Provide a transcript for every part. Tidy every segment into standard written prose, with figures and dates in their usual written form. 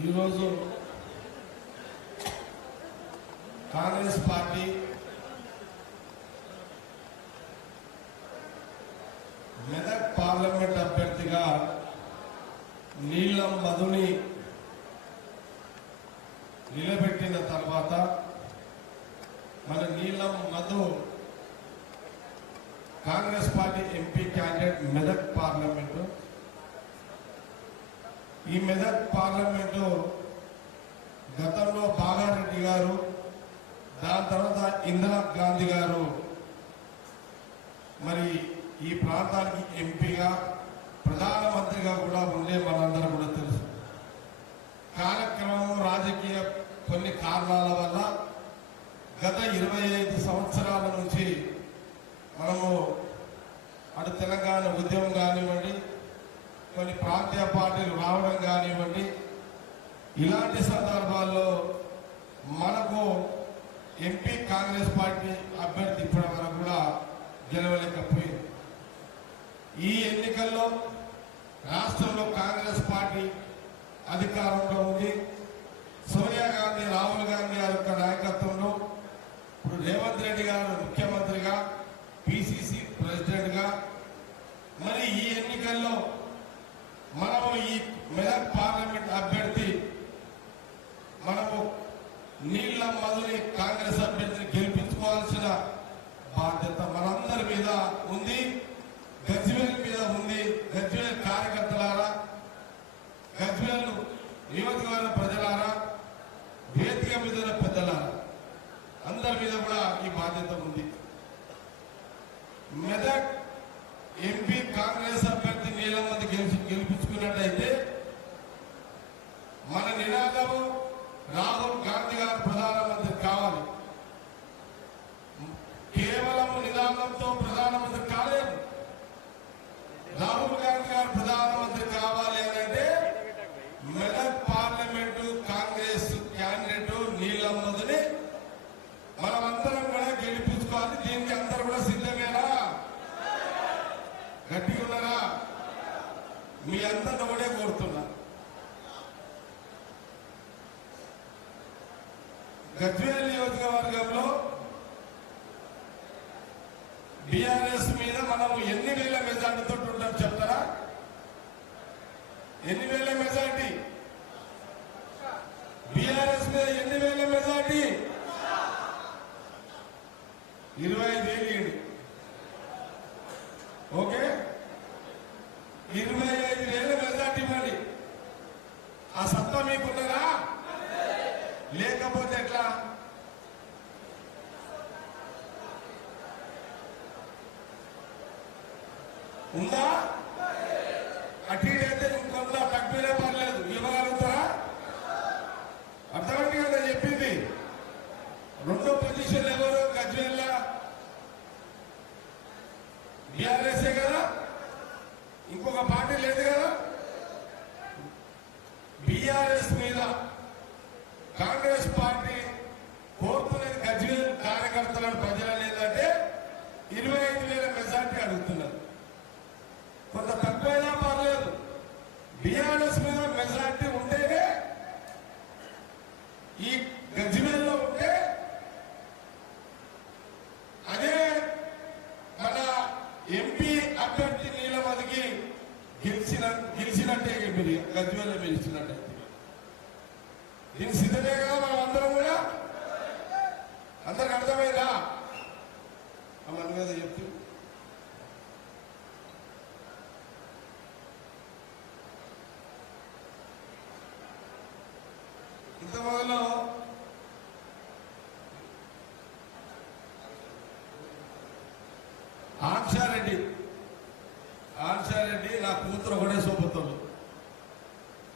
ఈరోజు Congress party Medak parliament అభ్యర్థిగా నీలం మధుని నిలబెట్టిన తర్వాత మన నీలం Madhu Congress party MP candidate Medak parliament. ఈ మెదక్ పార్లమెంటు గతంలో బాగారెడ్డి గారు, దాని తర్వాత ఇందిరాగాంధీ గారు మరి ఈ ప్రాంతానికి ఎంపీగా ప్రధానమంత్రిగా కూడా ఉండే మనందరూ కూడా తెలుసు. కాలక్రమం రాజకీయ కొన్ని కారణాల వల్ల గత 25 సంవత్సరాల నుంచి మనము అటు తెలంగాణ ఉద్యమం కానివ్వండి, కొన్ని ప్రాంతీయ పార్టీలు రావడం కానివ్వండి, ఇలాంటి సందర్భాల్లో మనకు ఎంపీ కాంగ్రెస్ పార్టీ అభ్యర్థి ఇప్పటి వరకు కూడా గెలవలేకపోయింది. ఈ ఎన్నికల్లో రాష్ట్రంలో కాంగ్రెస్ పార్టీ అధికారంలో ఉంది. సోనియా గాంధీ, రాహుల్ గాంధీ గారి యొక్క నాయకత్వంలో ఇప్పుడు రేవంత్ రెడ్డి గారు ముఖ్యమంత్రిగా, పిసిసి ప్రెసిడెంట్గా, మరి ఈ ఎన్నికల్లో మనము ఈ మెదక్ పార్లమెంట్ అభ్యర్థి మనము నీలం మధుని కాంగ్రెస్ అభ్యర్థిని గెలిపించుకోవాల్సిన బాధ్యత మనందరి మీద ఉంది, గజ్వేల్ మీద ఉంది. గజ్వేల్ కార్యకర్తలారా, గజ్వేల్ నియోజకవర్గ ప్రజలారా, వేదిక మీద పెద్దలారా, అందరి మీద కూడా ఈ బాధ్యత ఉంది. మెదక్ ఎంపీ కాంగ్రెస్ అభ్యర్థి నీలం మధు గెలిపించుకున్నట్టయితే మన నినాదము రాహుల్ గాంధీ గారు ప్రధానమంత్రి కావాలి. కేవలం నినాదంతో ప్రధానమంత్రి కాలేదు. రాహుల్ గాంధీ గారు ప్రధానమంత్రి కావాలి అని అంటే మెదక్ పార్లమెంటు కాంగ్రెస్ క్యాండిడేట్ నీలం మధుని మనమందరం కూడా గెలిపించుకోవాలి. దీనికి అందరూ కూడా సిద్ధమేనా? గట్టిగా ఉన్నారా? మీ అందరిని ఒకటే కోరుతున్నా, గజ్వేల్ నియోజకవర్గంలో బీఆర్ఎస్ మీద మనము ఎన్ని వేల మెజార్టీతో ఉంటాం చెప్తారా? ఎన్ని వేల మెజార్టీ? బీఆర్ఎస్ మీద ఎన్ని వేల మెజార్టీ? 25,000. ఓకే, 25,000 మెజార్టీ ఇవ్వండి. ఆ సత్తా మీకున్నదా? లేకపోతే ఎట్లా? ఉందా? అటు అయితే ఇంకొంత తక్కువే పర్లేదు, ఇవ్వగలుగుతారా? అర్థమైంది కదా చెప్పింది. రెండో పొజిషన్ ఎవరు? గజ్వేల్ బీఆర్ఎస్ కదా, ఇంకొక పార్టీ లేదు కదా. బీఆర్ఎస్ మీద కాంగ్రెస్ పార్టీ కోరుతున్నది గజ్వేల్ కార్యకర్తలను, ప్రజలను ఏంటంటే 25,000 మెజార్టీ అడుగుతున్నారు. కొంత తక్కువైనా పర్లేదు, బీఆర్ఎస్ మీద మెజార్టీ ఉంటేనే, ఈ గజ్వేల్లో ఉంటే అదే మన ఎంపీ అభ్యర్థి నీలం మధుకి గెలిచినట్టే. మీరు గజ్వేల్లో గెలిచినట్టే. దీని సిద్ధమే కదా మనం అందరం కూడా? అందరికి అర్థమైందా? మన మీద చెప్తూ ఇంత మొదలు ఆంక్షారెడ్డి నా కూతురు ఒకటే సోపుతాడు.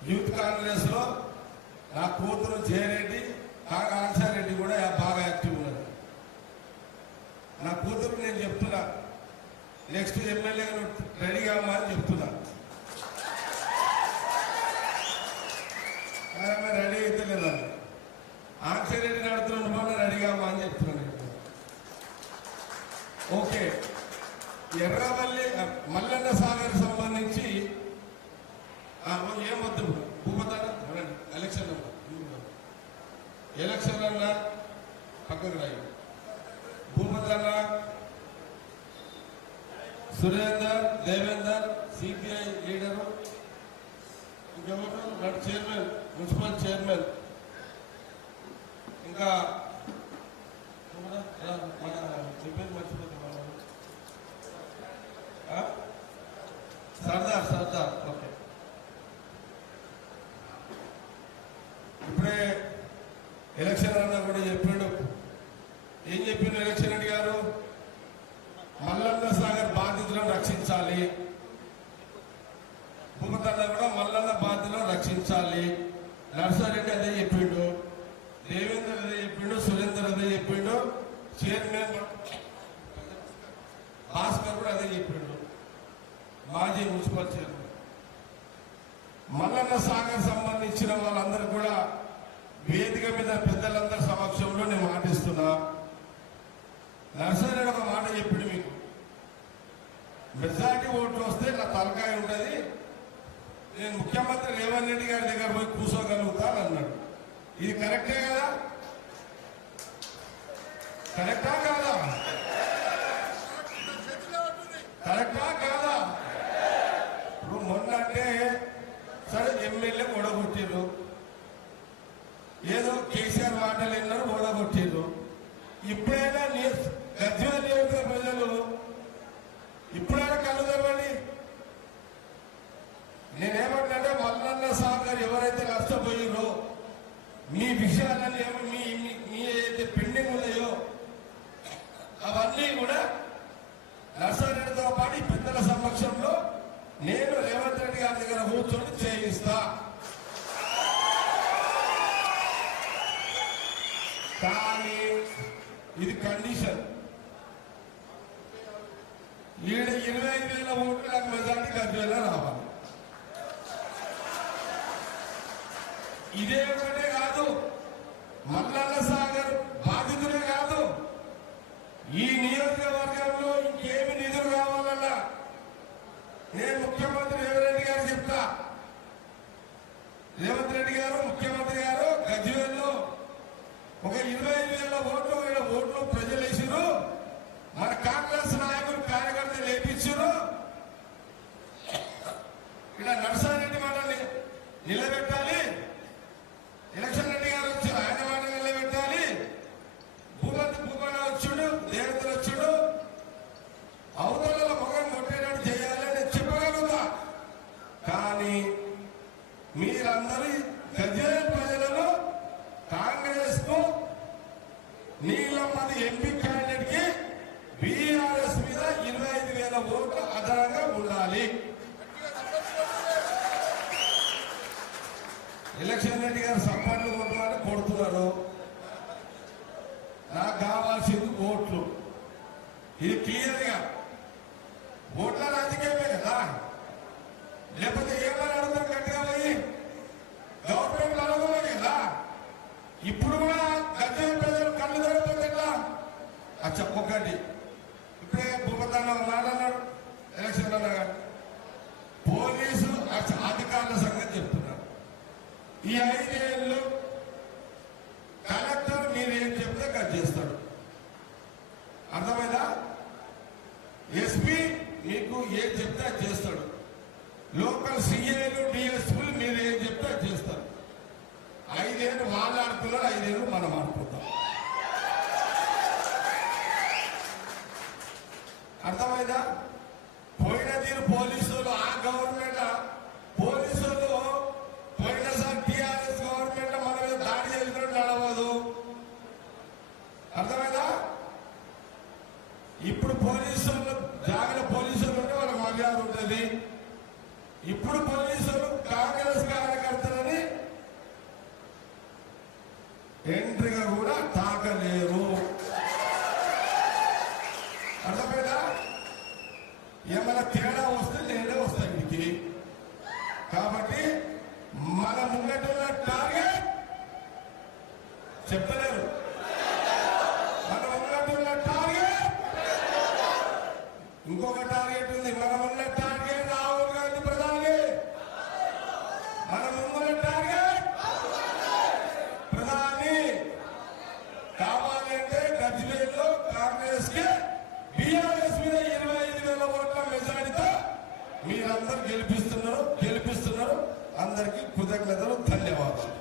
యూత్ కాంగ్రెస్ లో నా కూతురు జయరెడ్డి, ఆంక్షారెడ్డి కూడా బాగా యాక్టివ్ ఉన్నారు. నా కూతురు నేను చెప్తున్నా, నెక్స్ట్ ఎమ్మెల్యే రెడీ కావా అని చెప్తున్నా. రెడీ అయితే లేదా? ఆంక్షారెడ్డి నడుతున్న రెడీ కావా అని చెప్తున్నాను. ఓకే, ఎర్రవల్లి మల్లన్న సాగర్ సంబంధించి ఏమొద్దు భూపతాడు ఎలక్షన్ దేవేందర్ సిపిఐ లీడరు, ఇంకెవరు చైర్మన్, మున్సిపల్ చైర్మన్, ఇంకా మన చెప్పేది మర్చిపోతాం, సర్దార్. ఓకే, ఇప్పుడే ఎలక్షన్ అన్నా కూడా చెప్పిండు. ఏం చెప్పిండు ఎలక్షన్ రెడ్డి గారు? మల్లన్న సాగర్ బాధితులను రక్షించాలి, భూమతన్న కూడా మల్లన్న బాధితులను రక్షించాలి. నర్సారెడ్డి అదే చెప్పిండు, దేవేందర్ అదే చెప్పిండు, సురేందర్ అదే చెప్పిండు, చైర్మన్ భాస్కర్ కూడా అదే చెప్పిండు, మాజీ మున్సిపల్ చైర్మన్. మల్లన్న సాగర్ సంబంధించిన వాళ్ళందరూ కూడా వేదిక మీద పెద్దలందరి సమక్షంలో నేను మాటిస్తున్నా. నర్సరీ ఒక మాట చెప్పిండు, మీకు మెజార్టీ ఓట్లు వస్తే నా తలకాయ ఉంటుంది, నేను ముఖ్యమంత్రి రేవంత్ రెడ్డి గారి దగ్గర పోయి కూర్చోగలుగుతాను అన్నాడు. ఇది కరెక్టే కదా? కరెక్టా కాదా? కరెక్టా కాదా? ఇప్పుడు మొన్న అంటే సరే ఎమ్మెల్యే ఓడగొట్టిర్రు, ఏదో కేసీఆర్ మాటలు విన్నారు, ఓడగొట్టిర్రు. ఇప్పుడైనా గజ్వేల్ నియోజక ప్రజలు ఇప్పుడైనా కళ్ళు తెరవండి. నేనేమంటే మల్లన్న సాగర్ ఎవరైతే నష్టపోయారో మీ విషయాలన్నీ మీ ఏదైతే పెండింగ్ ఉన్నాయో అవన్నీ కూడా నర్సారెడ్డితో పాటు పెద్దల సమక్షంలో నేను రేవంత్ రెడ్డి గారి దగ్గర కూర్చొని చేయిస్తా. కానీ ఇది కండిషన్, 25,000 ఓట్లు నాకు మెజార్టీ గజ్వేల్లో రావాలి. ఇదే ఒకటే కాదు, మల్లన్న సాగర్ బాధితులే కాదు, ఈ నియోజకవర్గంలో ఇంకేమి నిధులు కావాలన్నా నేను ముఖ్యమంత్రి రేవంత్ రెడ్డి గారు చెప్తా. రేవంత్ రెడ్డి గారు, ముఖ్యమంత్రి గారు గజ్వేల్లో ఒక 25,000 ఓట్లు ప్రజలు వేసిరు, మన కాంగ్రెస్ నాయకులు కార్యకర్తలు లేపించారు. ఇక్కడ నర్సారెడ్డి మాటని నిలబెట్టాలి, ఎలక్షన్ రెడ్డి గారు వచ్చారు, ఆయన మాట నిలబెట్టాలి, భూమన వచ్చాడు, దేవతలు వచ్చాడు, అవతల మొగం కొట్టేటట్టు చేయాలి అని చెప్పగలుగుతా. కానీ మీరందరూ గజ్వేల్ ప్రజలను కాంగ్రెస్ కు నీలమ్మది ఎంపీ క్యాండిడేట్ కి బీఆర్ఎస్ మీద 25,000 ఓట్లు అదనంగా ఉండాలి. ఎలక్షన్ రెడ్డి గారు సపోర్ట్లు కొట్టుకొని కొడుతున్నారు. నాకు కావాల్సింది ఓట్లు. ఇది క్లియర్ గా ఓట్ల రాజకీయమే కదా, లేకపోతే ఏమని అడుగుతారు గట్టిగా పోయి గవర్నమెంట్ అనుభవమే కదా. ఇప్పుడు కూడా గజ్వేల్ ప్రజలు కళ్ళు తెరకపోతే చెప్పొక్కటి. ఇప్పుడే భూపతాన్న మాట్లాడినాడు ఎలక్షన్ అనగా, పోలీసు అధికారుల సంగతి చెప్తున్నారు. ఈ 5 ఏళ్ళు కలెక్టర్ మీరు ఏం చెప్తే కట్ చేస్తాడు, అర్థమైందా? ఎస్పీ మీకు ఏం చెప్తే అది చేస్తాడు, లోకల్ సిఐలు డిఎస్పీలు మీరు ఏం చెప్తే అది చేస్తారు. 5 ఏళ్ళు వాళ్ళు ఆడుతున్నారు, 5 ఏళ్ళు మనం ఆడుకుంటాం, అర్థమైందా? పోయిన తీరు పోలీసులు ఆ గవర్నమెంట్ పోలీసులు పోయినసారి టీఆర్ఎస్ గవర్నమెంట్ మన మీద దాడి చేసినట్టు నడవదు, అర్థమైందా? ఇప్పుడు పోలీసులు జాగ్రత్త, పోలీసులు ఉంటే వాళ్ళకి మర్యాద ఉంటుంది. ఇప్పుడు పోలీసులు కాంగ్రెస్ కార్యకర్తలని ఎంట్రీగా కూడా తాకలేరు, అర్థమైందా? ఏమైనా తేడా వస్తే నేనే వస్తా ఇంటికి. కాబట్టి మన ముంగటున్న టార్గెట్ చెప్పలేరు, మన ముంగటున్న టార్గెట్ ఇంకొక టార్గెట్ ఉంది. మన ఉన్న టార్గెట్ రాహుల్ గాంధీ ప్రధాని, మన ముందున్న టార్గెట్ ప్రధాని కావాలంటే గజ్వేల్లో కాంగ్రెస్ కి బీఆర్ఎస్ మీద 25,000 ఓట్ల మెజారిటీతో మీరందరూ గెలిపిస్తున్నారు. అందరికీ కృతజ్ఞతలు, ధన్యవాదాలు.